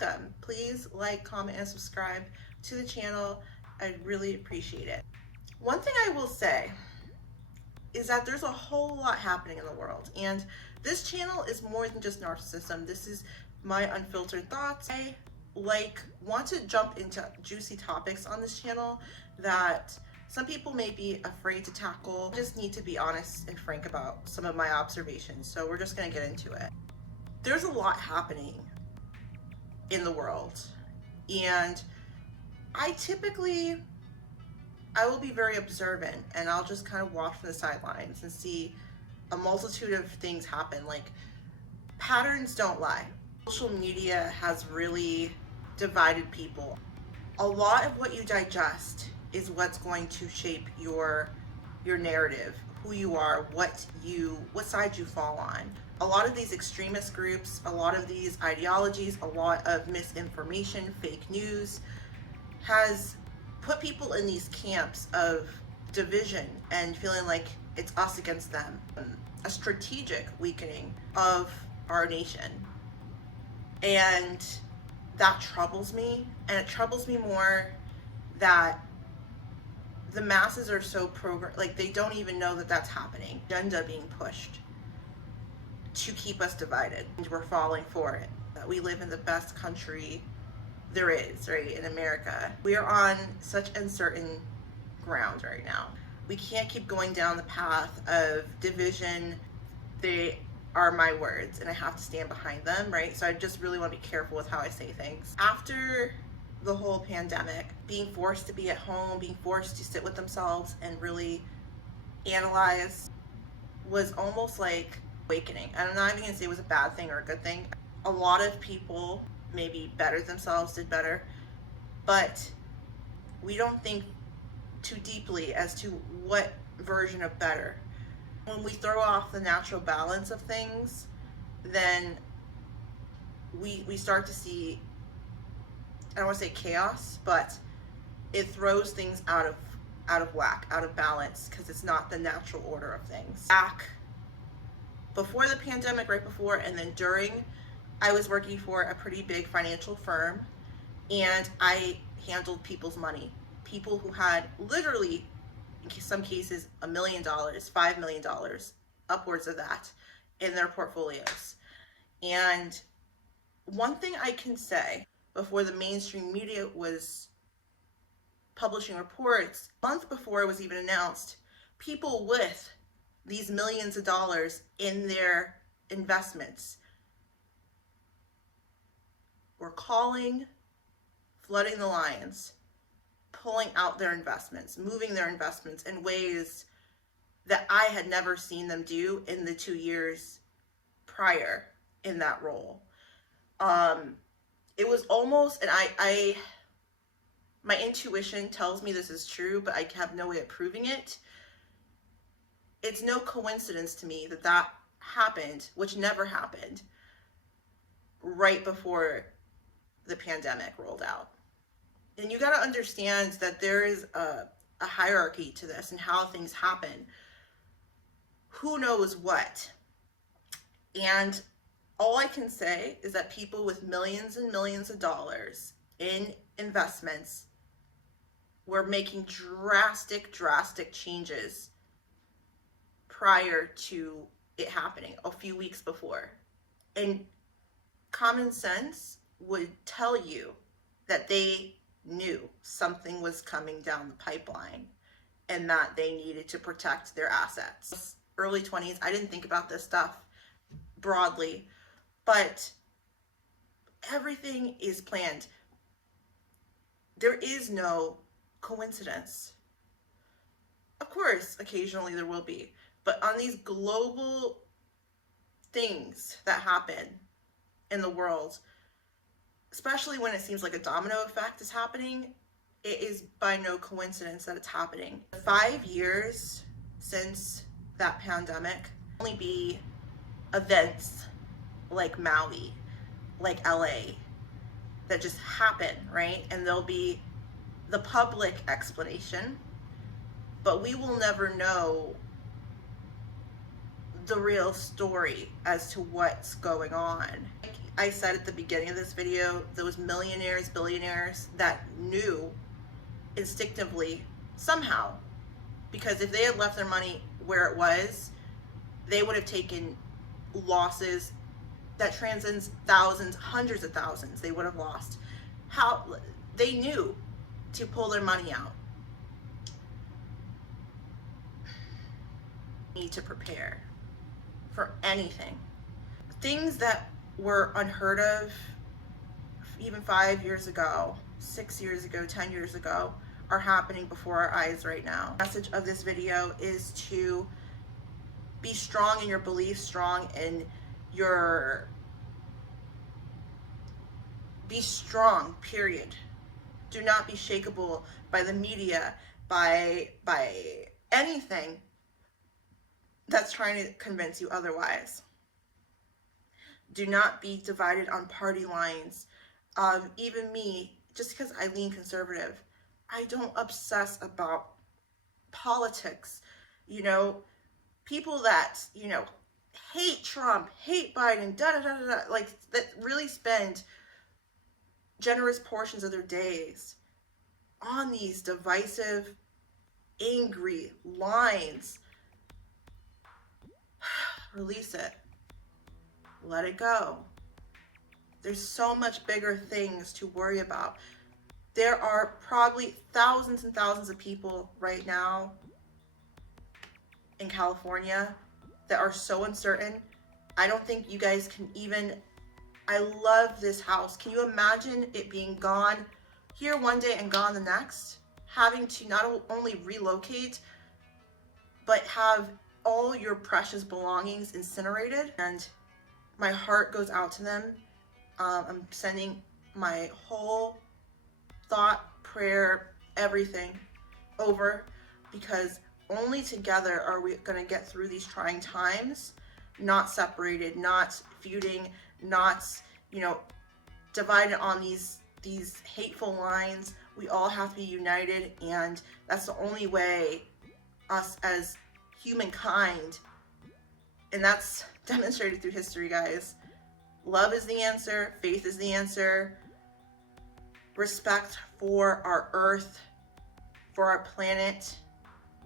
welcome. Please like, comment, and subscribe to the channel. I'd really appreciate it. One thing I will say is that there's a whole lot happening in the world, and this channel is more than just narcissism. This is my unfiltered thoughts. I want to jump into juicy topics on this channel that some people may be afraid to tackle. I just need to be honest and frank about some of my observations, so we're just going to get into it. There's a lot happening in the world, and I will be very observant, and I'll just kind of watch from the sidelines and see a multitude of things happen. Like, patterns don't lie. Social media has really divided people. A lot of what you digest is what's going to shape your narrative, who you are, what side you fall on. A lot of these extremist groups, a lot of these ideologies, a lot of misinformation, fake news has put people in these camps of division and feeling like it's us against them. A strategic weakening of our nation. And that troubles me. And it troubles me more that the masses are so like they don't even know that that's happening. Agenda being pushed to keep us divided, and we're falling for it. That we live in the best country there is, right, in America. We are on such uncertain ground right now. We can't keep going down the path of division. They are my words, and I have to stand behind them, right? So I just really want to be careful with how I say things. After the whole pandemic, being forced to be at home, being forced to sit with themselves and really analyze was almost like awakening. And I'm not even gonna say it was a bad thing or a good thing. A lot of people maybe bettered themselves, did better, but we don't think too deeply as to what version of better. When we throw off the natural balance of things, then we start to see, I don't want to say chaos, but it throws things out of whack, out of balance, because it's not the natural order of things. Back before the pandemic, right before, and then during, I was working for a pretty big financial firm, and I handled people's money. People who had literally, in some cases, $1 million, $5 million, upwards of that in their portfolios. And one thing I can say, before the mainstream media was publishing reports, a month before it was even announced, people with these millions of dollars in their investments were calling, flooding the lines, pulling out their investments, moving their investments in ways that I had never seen them do in the 2 years prior in that role. It was almost, and my intuition tells me this is true, but I have no way of proving it. It's no coincidence to me that that happened, which never happened, right before the pandemic rolled out. And you got to understand that there is a hierarchy to this and how things happen. Who knows what? And all I can say is that people with millions and millions of dollars in investments were making drastic changes prior to it happening, a few weeks before. And common sense would tell you that they knew something was coming down the pipeline and that they needed to protect their assets. Early 20s, I didn't think about this stuff broadly, but everything is planned. There is no coincidence. Of course, occasionally there will be, but on these global things that happen in the world, especially when it seems like a domino effect is happening, it is by no coincidence that it's happening. 5 years since that pandemic, only be events like Maui, like LA, that just happen, right? And there'll be the public explanation, but we will never know the real story as to what's going on. I said at the beginning of this video, those millionaires, billionaires that knew instinctively somehow, because if they had left their money where it was, they would have taken losses that transcends thousands, hundreds of thousands they would have lost. How they knew to pull their money out. Need to prepare for anything. Things that were unheard of even 5 years ago, 6 years ago, 10 years ago, are happening before our eyes right now. The message of this video is to be strong in your beliefs, strong in your, be strong, period. Do not be shakeable by the media, by anything that's trying to convince you otherwise. Do not be divided on party lines. Even me, just because I lean conservative, I don't obsess about politics. You know, people that, you know, hate Trump, hate Biden, like that really spend generous portions of their days on these divisive, angry lines. Release it. Let it go. There's so much bigger things to worry about. There are probably thousands and thousands of people right now in California that are so uncertain. I don't think you guys can even, I love this house. Can you imagine it being gone here one day and gone the next? Having to not only relocate, but have all your precious belongings incinerated. And my heart goes out to them. I'm sending my whole thought, prayer, everything over, because only together are we going to get through these trying times, not separated, not feuding, not, you know, divided on these hateful lines. We all have to be united, and that's the only way us as humankind, and that's demonstrated through history, guys. Love is the answer, faith is the answer, respect for our earth, for our planet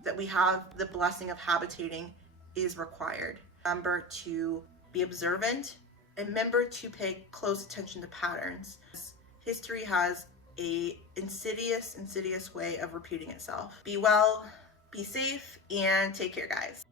that we have the blessing of habitating is required. Remember to be observant, and remember to pay close attention to patterns. History has a insidious way of repeating itself. Be well, be safe, and take care, guys.